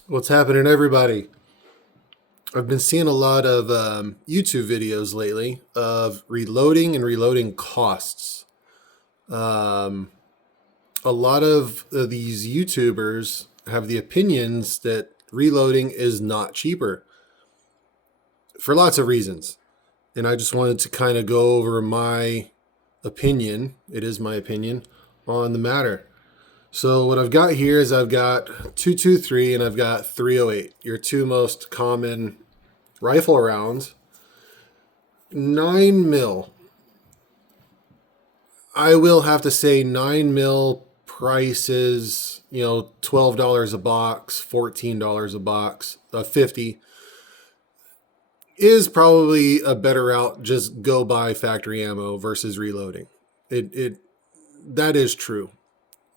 What's happening, everybody? I've been seeing a lot of YouTube videos lately of reloading and reloading costs. Um, a lot of these YouTubers have the opinions that reloading is not cheaper for lots of reasons. And I just wanted to kind of go over my opinion, it is my opinion, on the matter. So what I've got here is I've got 223 and I've got 308, your two most common rifle rounds. 9 mil. I will have to say 9 mil prices, $12 a box, $14 a box, 50 is probably a better route. Just go buy factory ammo versus reloading. It that is true.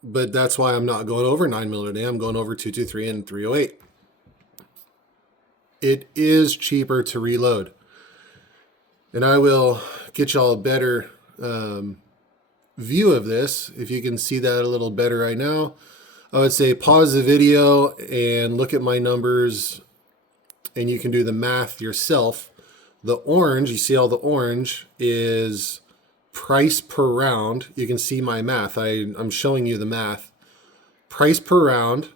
But that's why I'm not going over 9 mil today. I'm going over 223 and 308. It is cheaper to reload. And I will get y'all a better view of this. If you can see that a little better right now, I would say pause the video and look at my numbers, and you can do the math yourself. The orange, you see all the orange, is price per round. You can see my math. I'm showing you the math. Price per round.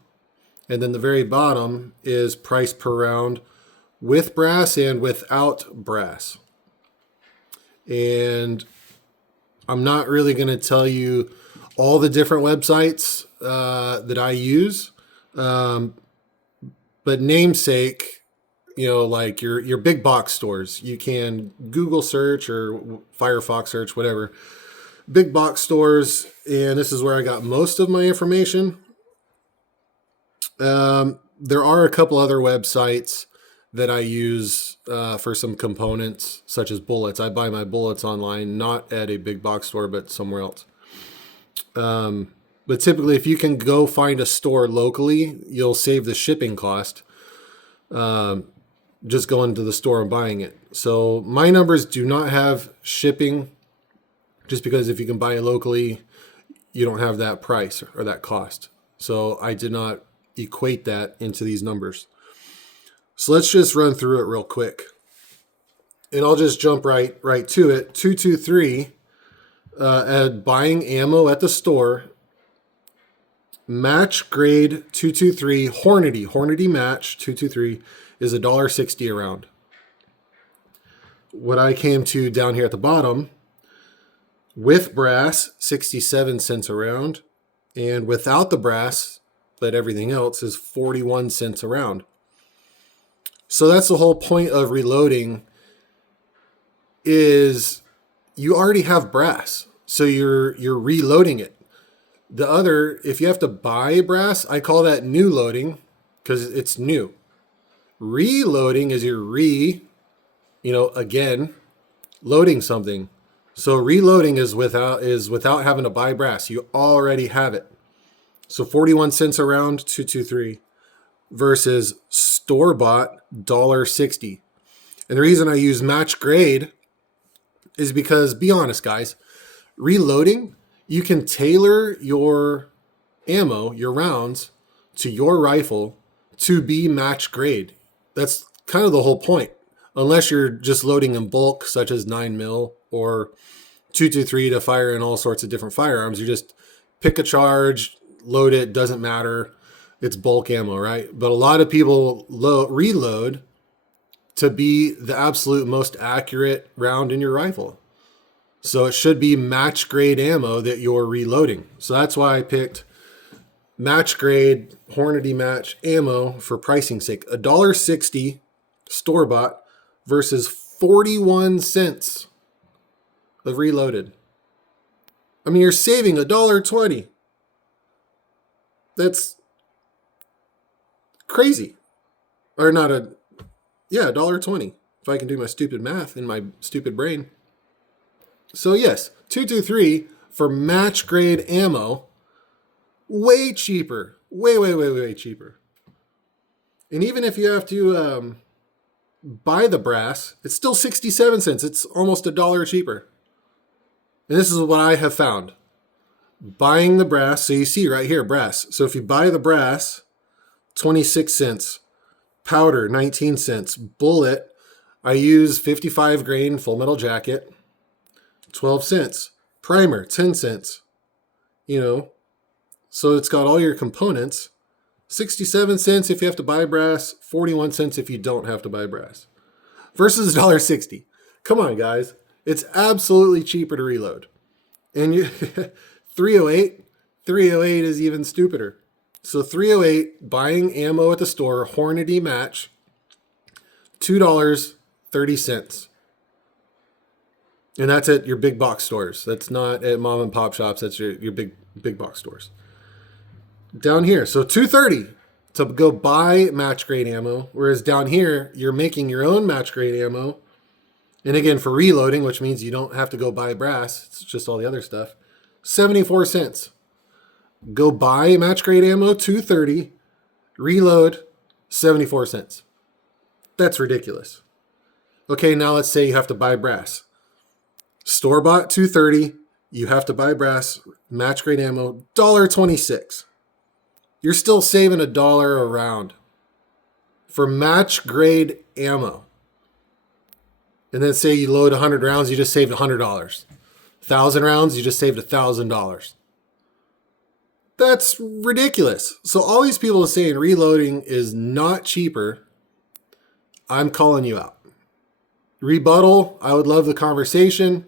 And then the very bottom is price per round with brass and without brass. And I'm not really going to tell you all the different websites that I use. But namesake, like your big box stores, you can Google search or Firefox search, whatever. Big box stores, and this is where I got most of my information. There are a couple other websites that I use for some components, such as bullets. I buy my bullets online, not at a big box store, but somewhere else. But typically, if you can go find a store locally, you'll save the shipping cost. Just going to the store and buying it. So my numbers do not have shipping, just because if you can buy it locally, you don't have that price or that cost. So I did not equate that into these numbers. So let's just run through it real quick. And I'll just jump right to it. 223, at buying ammo at the store, match grade 223 Hornady match 223 is $1.60 a round. What I came to down here at the bottom, with brass, 67 cents a round, and without the brass, but everything else, is 41 cents a round. So that's the whole point of reloading, is you already have brass, so you're reloading it. The other, if you have to buy brass, I call that new loading because it's new. Reloading is your again, loading something. So reloading is without having to buy brass. You already have it. So 41 cents a round, 223 versus store-bought $1.60. And the reason I use match grade is because, be honest, guys, reloading, you can tailor your ammo, your rounds, to your rifle to be match grade. That's kind of the whole point. Unless you're just loading in bulk, such as 9 mil or 223 to fire in all sorts of different firearms. You just pick a charge, load it, doesn't matter. It's bulk ammo, right? But a lot of people reload to be the absolute most accurate round in your rifle. So it should be match grade ammo that you're reloading. So that's why I picked match grade Hornady match ammo for pricing sake. $1.60 store bought versus 41 cents of reloaded. I mean, you're saving $1.20. That's crazy. Or not $1.20. If I can do my stupid math in my stupid brain. So yes, 223 for match grade ammo, way cheaper. Way cheaper. And even if you have to buy the brass, it's still 67 cents. It's almost $1 cheaper. And this is what I have found. Buying the brass, so you see right here, brass. So if you buy the brass, 26 cents. Powder, 19 cents. Bullet, I use 55 grain Full Metal Jacket, 12 cents. Primer, 10 cents. You know, so it's got all your components. 67 cents if you have to buy brass, 41 cents if you don't have to buy brass. Versus $1.60. Come on, guys. It's absolutely cheaper to reload. And you 308, 308 is even stupider. So 308, buying ammo at the store, Hornady match, $2.30. And that's at your big box stores. That's not at mom and pop shops. That's your big box stores. Down here, so $2.30 to go buy match grade ammo. Whereas down here, you're making your own match grade ammo. And again, for reloading, which means you don't have to go buy brass. It's just all the other stuff. 74 cents. Go buy match grade ammo, $2.30. Reload, 74 cents. That's ridiculous. Okay, now let's say you have to buy brass. Store bought, $2.30. You have to buy brass, match grade ammo, $1.26. You're still saving $1 a round for match grade ammo. And then say you load 100 rounds, you just saved $100. 1,000 rounds, you just saved $1,000. That's ridiculous. So all these people are saying reloading is not cheaper. I'm calling you out. Rebuttal, I would love the conversation.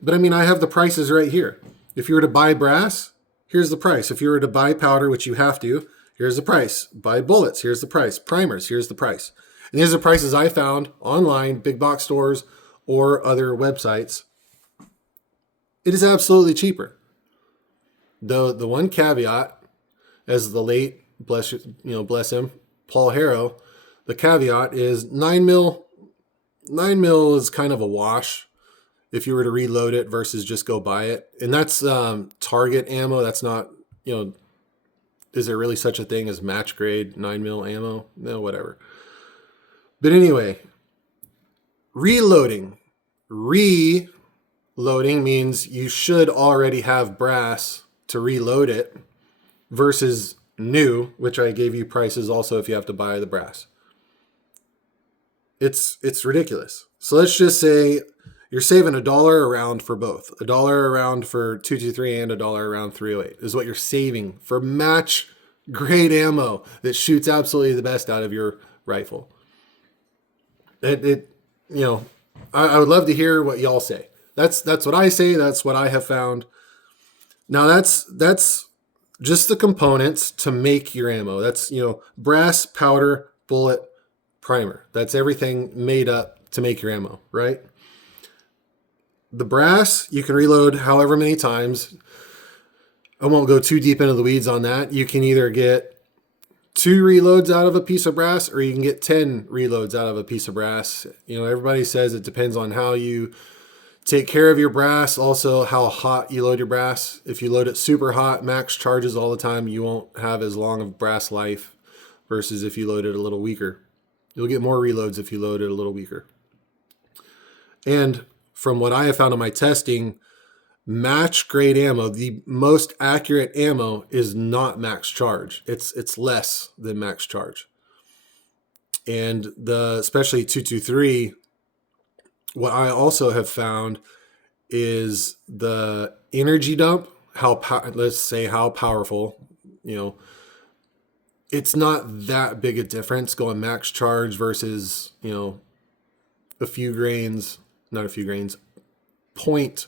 But I mean, I have the prices right here. If you were to buy brass, here's the price. If you were to buy powder, which you have to, here's the price. Buy bullets, here's the price. Primers, here's the price. And these are prices I found online, big box stores, or other websites. It is absolutely cheaper. Though the one caveat, as the late, bless him, Paul Harrow, the caveat is 9mm. 9mm is kind of a wash if you were to reload it versus just go buy it. And that's target ammo. That's not, is there really such a thing as match grade 9mm ammo? No, whatever. But anyway, reloading. Reloading means you should already have brass to reload it versus new, which I gave you prices also if you have to buy the brass. It's ridiculous. So let's just say you're saving $1 a round for both. $1 a round for 223 and $1 a round 308 is what you're saving for match grade ammo that shoots absolutely the best out of your rifle. I would love to hear what y'all say. That's what I say. That's what I have found. Now that's just the components to make your ammo. That's, brass, powder, bullet, primer. That's everything made up to make your ammo, right? The brass, you can reload however many times. I won't go too deep into the weeds on that. You can either get 2 reloads out of a piece of brass, or you can get 10 reloads out of a piece of brass. Everybody says it depends on how you take care of your brass, also how hot you load your brass. If you load it super hot, max charges all the time, you won't have as long of brass life versus if you load it a little weaker. You'll get more reloads if you load it a little weaker. And from what I have found in my testing, match grade ammo, the most accurate ammo, is not max charge. It's less than max charge. And especially 223, what I also have found is the energy dump, let's say how powerful, it's not that big a difference going max charge versus, a few grains, not a few grains, point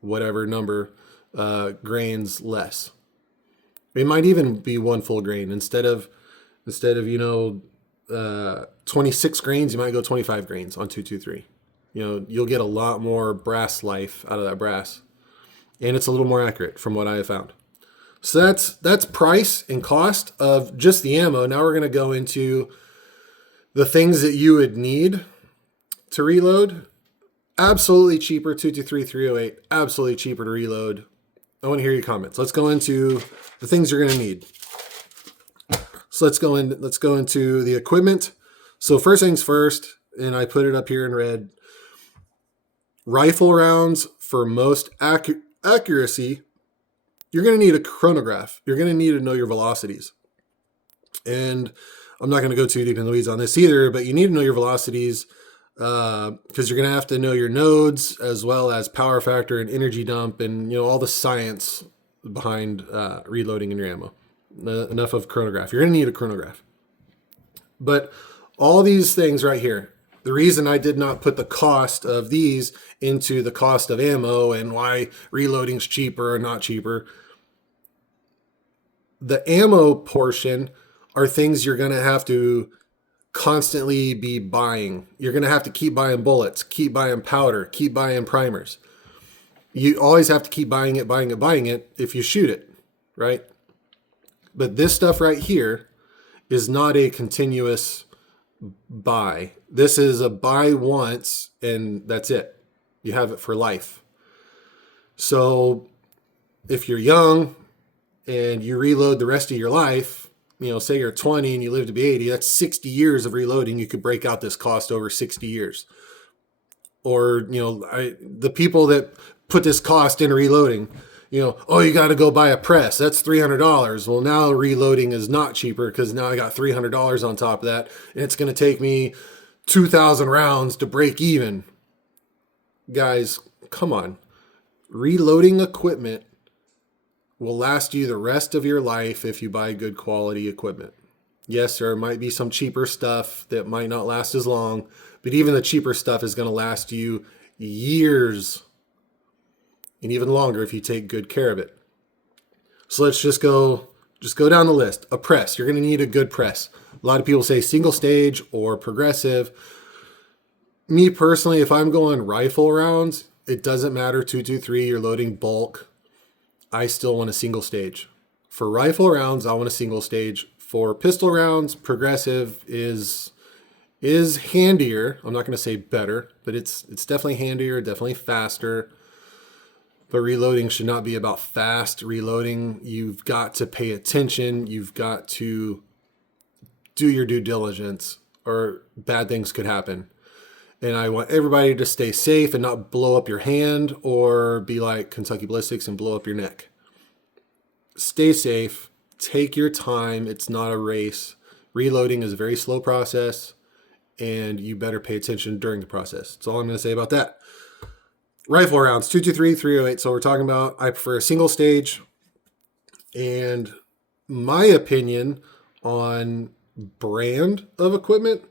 whatever number grains less. It might even be 1 full grain instead of 26 grains, you might go 25 grains on 223. You'll get a lot more brass life out of that brass, and it's a little more accurate from what I have found. So that's price and cost of just the ammo. Now we're going to go into the things that you would need to reload. Absolutely cheaper, 223, 308. Absolutely cheaper to reload. I want to hear your comments. Let's go into the things you're going to need. So let's go into the equipment. So first things first, and I put it up here in red. Rifle rounds, for most accuracy, you're going to need a chronograph. You're going to need to know your velocities. And I'm not going to go too deep in the weeds on this either, but you need to know your velocities because you're going to have to know your nodes as well as power factor and energy dump and all the science behind reloading in your ammo. Enough of chronograph. You're going to need a chronograph. But all these things right here, the reason I did not put the cost of these into the cost of ammo and why reloading's cheaper or not cheaper, the ammo portion are things you're going to have to constantly be buying. You're going to have to keep buying bullets, keep buying powder, keep buying primers. You always have to keep buying it if you shoot it, right? But this stuff right here is not a continuous buy. This is a buy once and that's it. You have it for life. So if you're young and you reload the rest of your life, say you're 20 and you live to be 80, that's 60 years of reloading. You could break out this cost over 60 years. Or, the people that put this cost in reloading, you got to go buy a press. That's $300. Well, now reloading is not cheaper because now I got $300 on top of that. And it's going to take me 2,000 rounds to break even. Guys, come on. Reloading equipment will last you the rest of your life if you buy good quality equipment. Yes, there might be some cheaper stuff that might not last as long, but even the cheaper stuff is going to last you years and even longer if you take good care of it. So let's just go down the list. A press. You're going to need a good press. A lot of people say single stage or progressive. Me personally, if I'm going rifle rounds, it doesn't matter 223, you're loading bulk. I still want a single stage. For rifle rounds, I want a single stage. For pistol rounds, progressive is handier. I'm not going to say better, but it's definitely handier, definitely faster. But reloading should not be about fast reloading. You've got to pay attention. You've got to do your due diligence or bad things could happen. And I want everybody to stay safe and not blow up your hand or be like Kentucky Ballistics and blow up your neck. Stay safe. Take your time. It's not a race. Reloading is a very slow process, and you better pay attention during the process. That's all I'm going to say about that. Rifle rounds, 223, 308. So we're talking about, I prefer a single stage. And my opinion on brand of equipment,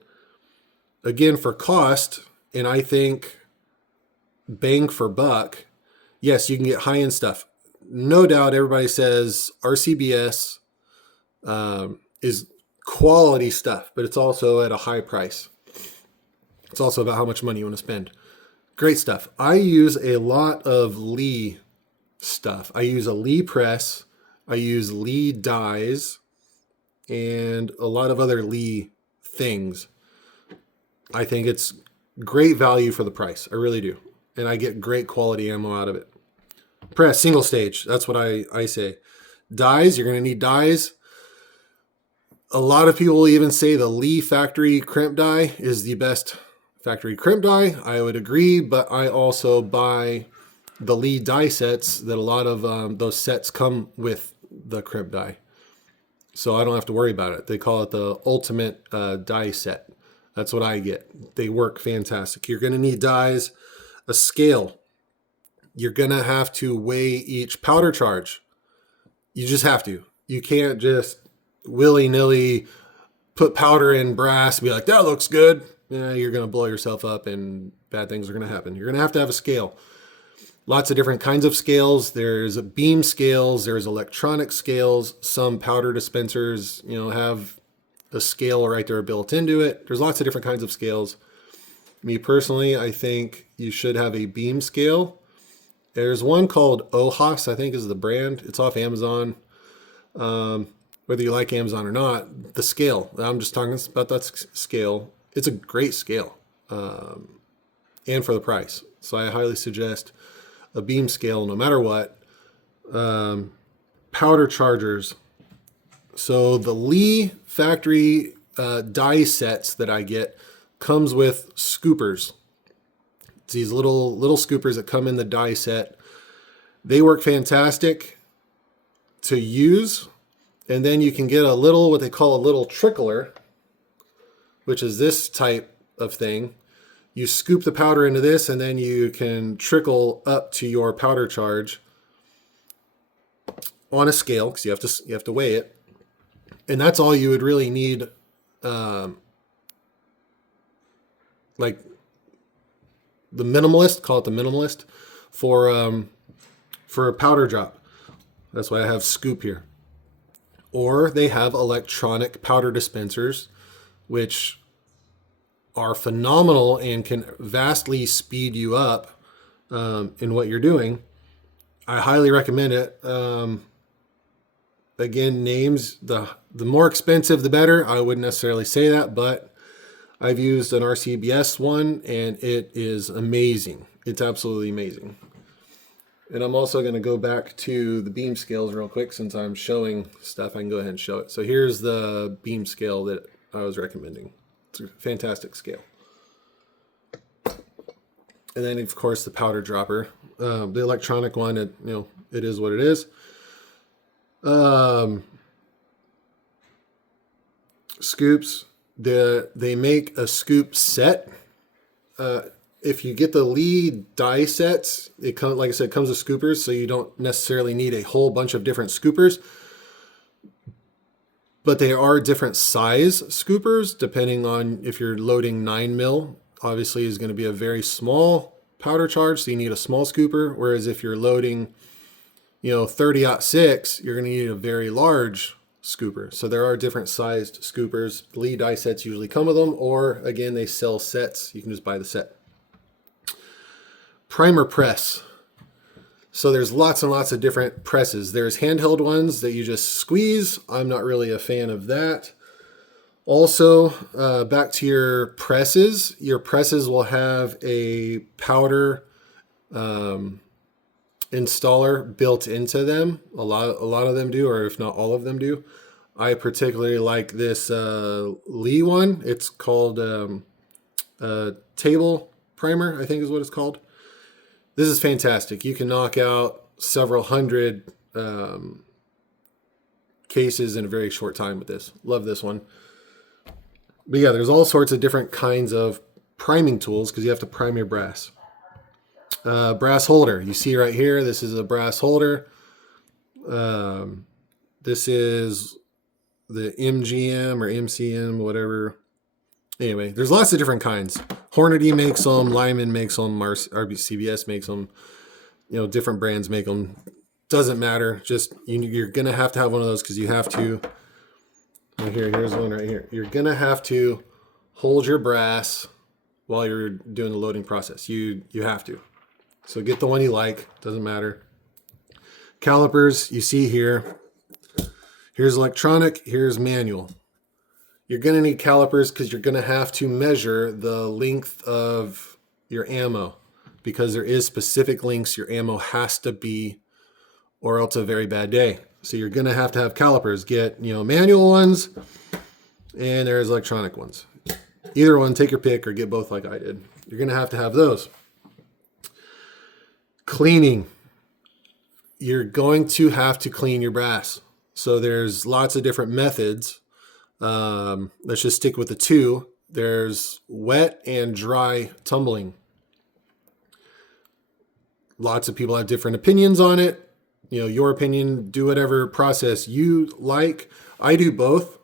again, for cost, and I think bang for buck, yes, you can get high-end stuff. No doubt everybody says RCBS is quality stuff, but it's also at a high price. It's also about how much money you want to spend. Great stuff. I use a lot of Lee stuff. I use a Lee press. I use Lee dies and a lot of other Lee things. I think it's great value for the price. I really do. And I get great quality ammo out of it. Press, single stage. That's what I say. Dies, you're going to need dies. A lot of people even say the Lee factory crimp die is the best factory crimp die. I would agree, but I also buy the Lee die sets that a lot of those sets come with the crimp die. So I don't have to worry about it. They call it the ultimate die set. That's what I get. They work fantastic. You're going to need dies, a scale. You're going to have to weigh each powder charge. You just have to. You can't just willy-nilly put powder in brass and be like, that looks good. You're going to blow yourself up and bad things are going to happen. You're going to have a scale. Lots of different kinds of scales. There's beam scales. There's electronic scales. Some powder dispensers, have a scale right there built into it. There's lots of different kinds of scales. Me personally, I think you should have a beam scale. There's one called Ojos, I think is the brand. It's off Amazon. Whether you like Amazon or not, the scale. I'm just talking about that scale. It's a great scale, and for the price. So I highly suggest a beam scale no matter what. Powder chargers. So the Lee factory die sets that I get comes with scoopers. It's these little scoopers that come in the die set. They work fantastic to use. And then you can get a little, what they call a little trickler, which is this type of thing. You scoop the powder into this, and then you can trickle up to your powder charge on a scale, because you have to weigh it. And that's all you would really need, like the minimalist, call it the minimalist, for a powder drop. That's why I have scoop here. Or they have electronic powder dispensers, which are phenomenal and can vastly speed you up in what you're doing. I highly recommend it. Again, names, the more expensive, the better. I wouldn't necessarily say that, but I've used an RCBS one, and it is amazing. It's absolutely amazing. And I'm also going to go back to the beam scales real quick. Since I'm showing stuff, I can go ahead and show it. So here's the beam scale that I was recommending. It's a fantastic scale. And then, of course, the powder dropper. The electronic one, it is what it is. Scoops. They make a scoop set. If you get the Lee die sets, it comes, like I said, it comes with scoopers, so you don't necessarily need a whole bunch of different scoopers. But they are different size scoopers depending on if you're loading 9 mil. Obviously, is going to be a very small powder charge, so you need a small scooper. Whereas if you're loading, 30-06, you're going to need a very large scooper. So there are different sized scoopers. Lee die sets usually come with them, or again, they sell sets. You can just buy the set. Primer press. So there's lots and lots of different presses. There's handheld ones that you just squeeze. I'm not really a fan of that. Also, back to your presses. Your presses will have a powder installer built into them. A lot of them do, or if not all of them do. I particularly like this Lee one. It's called table primer, I think is what it's called. This is fantastic. You can knock out several hundred cases in a very short time with this. Love this one. But yeah, there's all sorts of different kinds of priming tools because you have to prime your brass. Brass holder. You see right here, this is a brass holder. This is the MGM or MCM, whatever. Anyway, there's lots of different kinds. Hornady makes them, Lyman makes them, RCBS makes them. Different brands make them. Doesn't matter. Just you're gonna have to have one of those because you have to. Here's one right here. You're gonna have to hold your brass while you're doing the loading process. You have to. So get the one you like. Doesn't matter. Calipers. You see here. Here's electronic. Here's manual. You're going to need calipers because you're going to have to measure the length of your ammo because there is specific lengths your ammo has to be or else a very bad day. So you're going to have calipers. Get, manual ones and there's electronic ones. Either one, take your pick or get both like I did. You're going to have those. Cleaning. You're going to have to clean your brass. So there's lots of different methods. Let's just stick with the two. There's wet and dry tumbling. Lots of people have different opinions on it. Your opinion, do whatever process you like. I do both.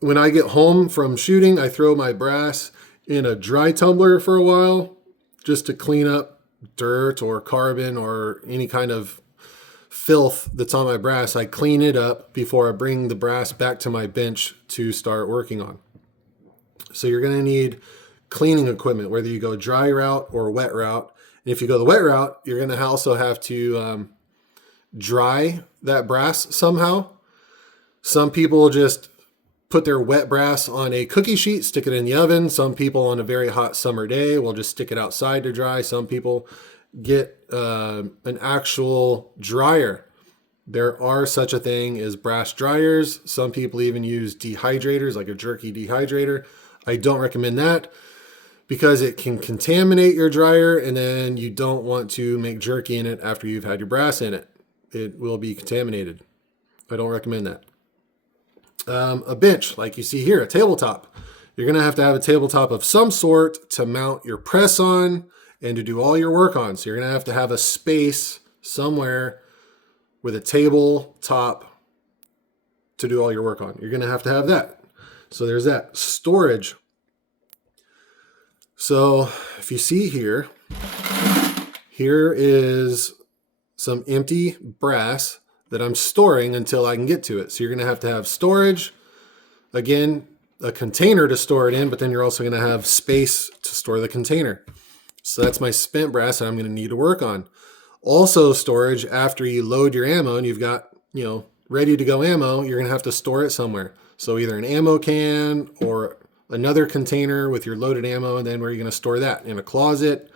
When I get home from shooting, I throw my brass in a dry tumbler for a while just to clean up dirt or carbon or any kind of filth that's on my brass. I clean it up before I bring the brass back to my bench to start working on. So you're going to need cleaning equipment, whether you go dry route or wet route. And if you go the wet route, you're going to also have to dry that brass somehow. Some people just put their wet brass on a cookie sheet, stick it in the oven. Some people on a very hot summer day will just stick it outside to dry. Some people get an actual dryer. There are such a thing as brass dryers. Some people even use dehydrators, like a jerky dehydrator. I don't recommend that because it can contaminate your dryer and then you don't want to make jerky in it after you've had your brass in it. It will be contaminated. I don't recommend that. A bench, like you see here, a tabletop. You're going to have a tabletop of some sort to mount your press on and to do all your work on. So you're going to have a space somewhere with a tabletop to do all your work on. You're going to have that. So there's that. Storage. So if you see here is some empty brass that I'm storing until I can get to it. So you're going to have storage. Again, a container to store it in, but then you're also going to have space to store the container. So that's my spent brass that I'm going to need to work on. Also storage after you load your ammo and you've got, ready to go ammo, you're going to have to store it somewhere. So either an ammo can or another container with your loaded ammo, and then where are you going to store that? In a closet,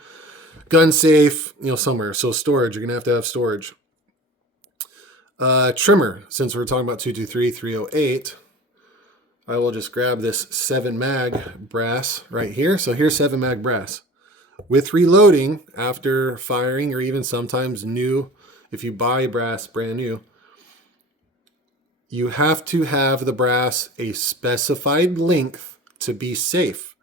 gun safe, somewhere. So storage, you're going to have storage. Trimmer, since we're talking about 223-308, I will just grab this 7 mag brass right here. So here's 7 mag brass. With reloading, after firing, or even sometimes new, if you buy brass brand new, you have to have the brass a specified length to be safe.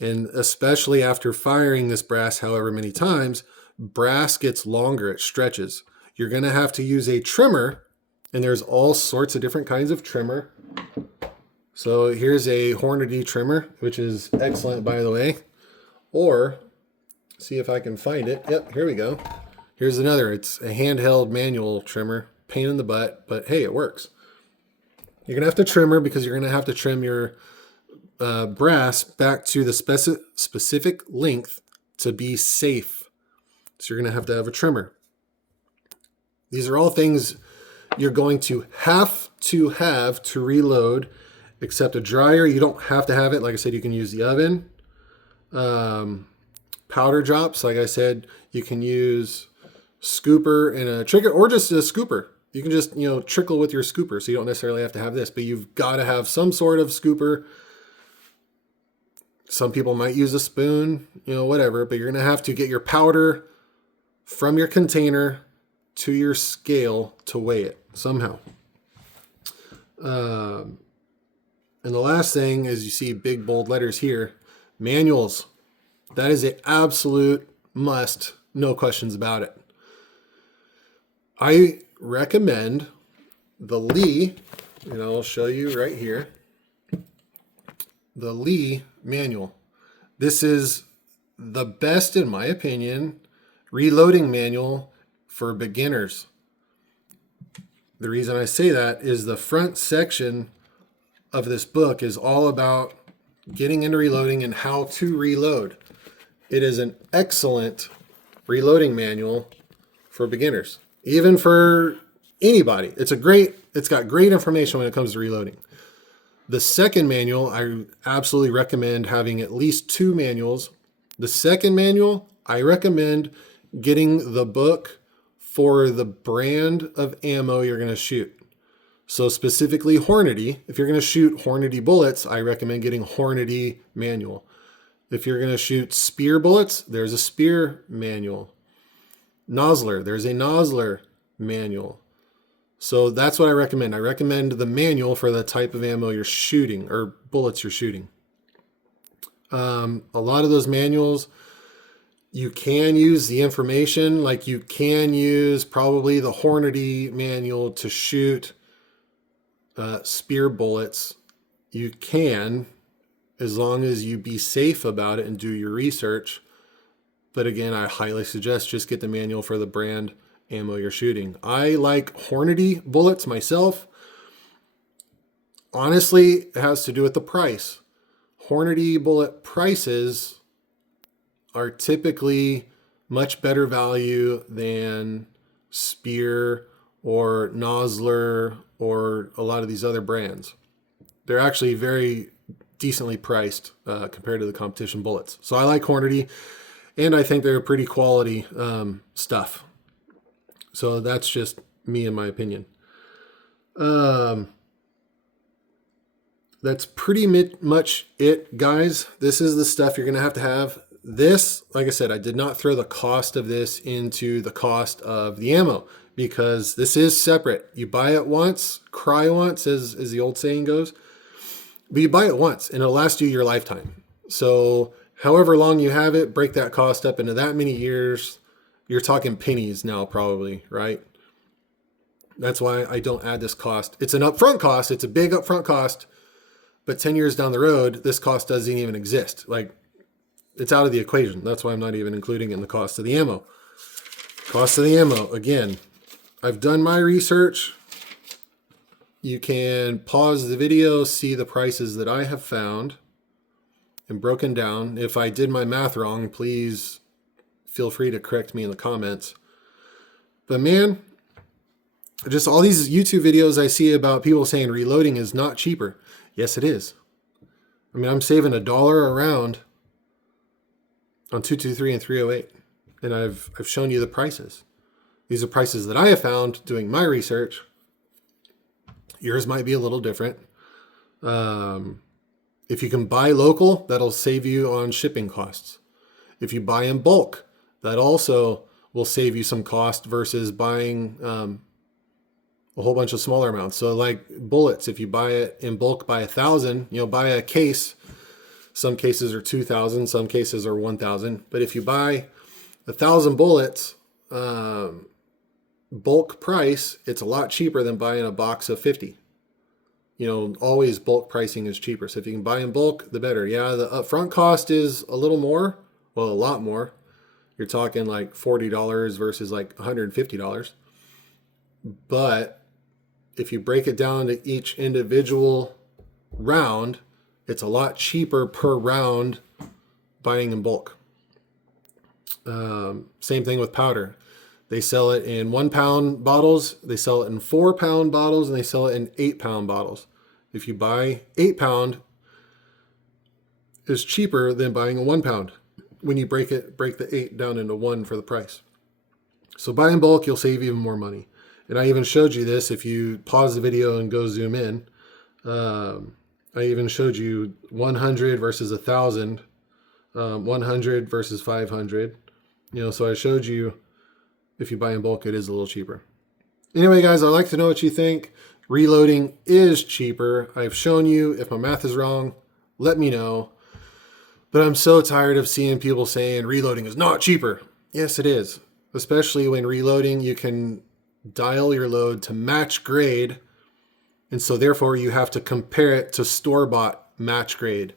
And especially after firing this brass however many times, brass gets longer, it stretches. You're going to have to use a trimmer, and there's all sorts of different kinds of trimmer. So here's a Hornady trimmer, which is excellent, by the way. Or, see if I can find it. Yep, here we go. Here's another. It's a handheld manual trimmer. Pain in the butt, but hey, it works. You're going to have to trimmer because you're going to have to trim your brass back to the specific length to be safe. So you're going to have a trimmer. These are all things you're going to have to reload, except a dryer. You don't have to have it. Like I said, you can use the oven. Powder drops, like I said, you can use scooper and a trigger, or just a scooper. You can just, trickle with your scooper, so you don't necessarily have to have this, but you've got to have some sort of scooper. Some people might use a spoon, whatever, but you're going to have to get your powder from your container to your scale to weigh it somehow. And the last thing is, you see big bold letters here, manuals. That is an absolute must, no questions about it. I recommend the Lee, and I'll show you right here, the Lee manual. This is the best, in my opinion, reloading manual for beginners. The reason I say that is the front section of this book is all about getting into reloading and how to reload. It is an excellent reloading manual for beginners, even for anybody. It's got great information when it comes to reloading. The second manual, I absolutely recommend having at least 2 manuals. The second manual, I recommend getting the book for the brand of ammo you're going to shoot. So specifically Hornady, if you're going to shoot Hornady bullets, I recommend getting Hornady manual. If you're going to shoot Speer bullets, there's a Speer manual. Nosler, there's a Nosler manual. So that's what I recommend. I recommend the manual for the type of ammo you're shooting, or bullets you're shooting. A lot of those manuals, you can use the information, like you can use probably the Hornady manual to shoot Speer bullets. You can, as long as you be safe about it and do your research. But again, I highly suggest just get the manual for the brand ammo you're shooting. I like Hornady bullets myself. Honestly, it has to do with the price. Hornady bullet prices are typically much better value than Speer or Nosler or a lot of these other brands. They're actually very decently priced compared to the competition bullets. So I like Hornady, and I think they're pretty quality stuff. So that's just me in my opinion. That's pretty much it, guys. This is the stuff you're going to have. This, like I said, I did not throw the cost of this into the cost of the ammo, because this is separate. You buy it once, cry once, as the old saying goes. But you buy it once, and it'll last you your lifetime. So however long you have it, break that cost up into that many years. You're talking pennies now, probably, right? That's why I don't add this cost. It's an upfront cost. It's a big upfront cost. But 10 years down the road, this cost doesn't even exist. Like, it's out of the equation. That's why I'm not even including it in the cost of the ammo. Cost of the ammo, again, I've done my research. You can pause the video, see the prices that I have found and broken down. If I did my math wrong, please feel free to correct me in the comments. But man, just all these YouTube videos I see about people saying reloading is not cheaper. Yes, it is. I mean, I'm saving $1 a round on 223 and 308. And I've shown you the prices. These are prices that I have found doing my research. Yours might be a little different. If you can buy local, that'll save you on shipping costs. If you buy in bulk, that also will save you some cost versus buying a whole bunch of smaller amounts. So like bullets, if you buy it in bulk by 1,000, buy a case. Some cases are 2,000, some cases are 1,000. But if you buy 1,000 bullets, bulk price, it's a lot cheaper than buying a box of 50. Always bulk pricing is cheaper. So if you can buy in bulk, the better. Yeah, the upfront cost is a little more. Well, a lot more. You're talking like $40 versus like $150. But if you break it down to each individual round, it's a lot cheaper per round buying in bulk. Same thing with powder. They sell it in 1 pound bottles, they sell it in 4 pound bottles, and they sell it in 8 pound bottles. If you buy 8 pound, it's cheaper than buying a 1 pound when you break the 8 down into 1 for the price. So buy in bulk, you'll save even more money. And I even showed you this. If you pause the video and go zoom in, I even showed you 100 versus 1,000, 100 versus 500. So I showed you if you buy in bulk, it is a little cheaper. Anyway, guys, I'd like to know what you think. Reloading is cheaper. I've shown you. If my math is wrong, let me know. But I'm so tired of seeing people saying reloading is not cheaper. Yes, it is. Especially when reloading, you can dial your load to match grade. And so therefore you have to compare it to store-bought match grade.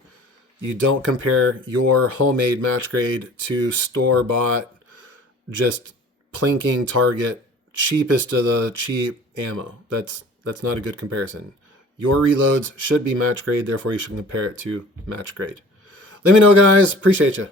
You don't compare your homemade match grade to store-bought, just plinking target, cheapest of the cheap ammo. That's not a good comparison. Your reloads should be match grade, therefore you should compare it to match grade. Let me know, guys. Appreciate you.